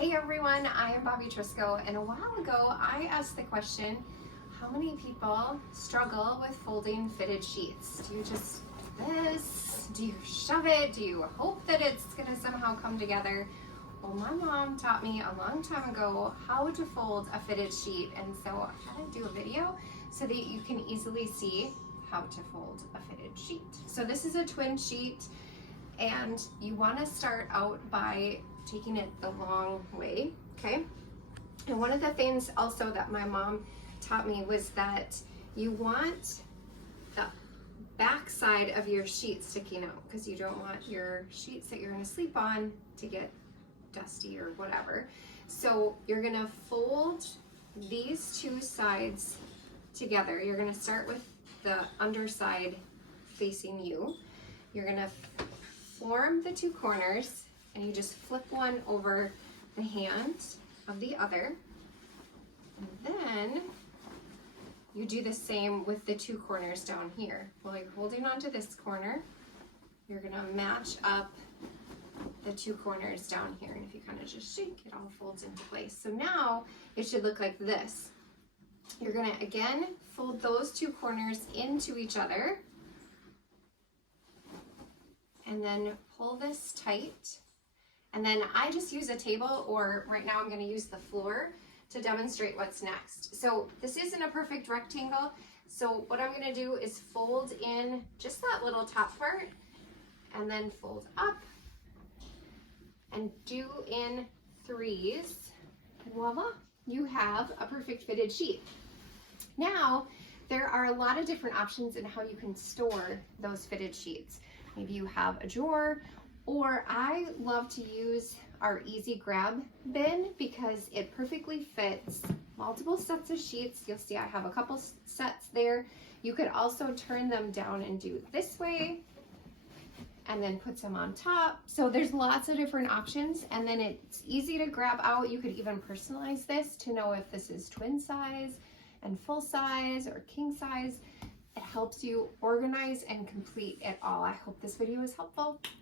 Hey everyone, I am Bobbi Trisco, and a while ago I asked the question, how many people struggle with folding fitted sheets? Do you just do this? Do you shove it? Do you hope that it's gonna somehow come together? Well, my mom taught me a long time ago how to fold a fitted sheet, and so I had to do a video so that you can easily see how to fold a fitted sheet. So this is a twin sheet, and you want to start out by taking it the long way, okay? And one of the things also that my mom taught me was that you want the back side of your sheet sticking out, because you don't want your sheets that you're going to sleep on to get dusty or whatever. So you're going to fold these two sides together. You're going to start with the underside facing you. You're going to form the two corners, and you just flip one over the hand of the other, and then you do the same with the two corners down here. While you're holding onto this corner, you're going to match up the two corners down here, and if you kind of just shake, it all folds into place. So now it should look like this. You're going to again fold those two corners into each other, and then pull this tight. And then I just use a table, or right now I'm going to use the floor to demonstrate what's next. So this isn't a perfect rectangle, so what I'm going to do is fold in just that little top part, and then fold up and do in threes. And voila, you have a perfect fitted sheet. Now, there are a lot of different options in how you can store those fitted sheets. Maybe you have a drawer, or I love to use our Easy Grab bin because it perfectly fits multiple sets of sheets. You'll see I have a couple sets there. You could also turn them down and do it this way, and then put some on top. So there's lots of different options, and then it's easy to grab out. You could even personalize this to know if this is twin size and full size or king size. It helps you organize and complete it all. I hope this video was helpful. Thanks.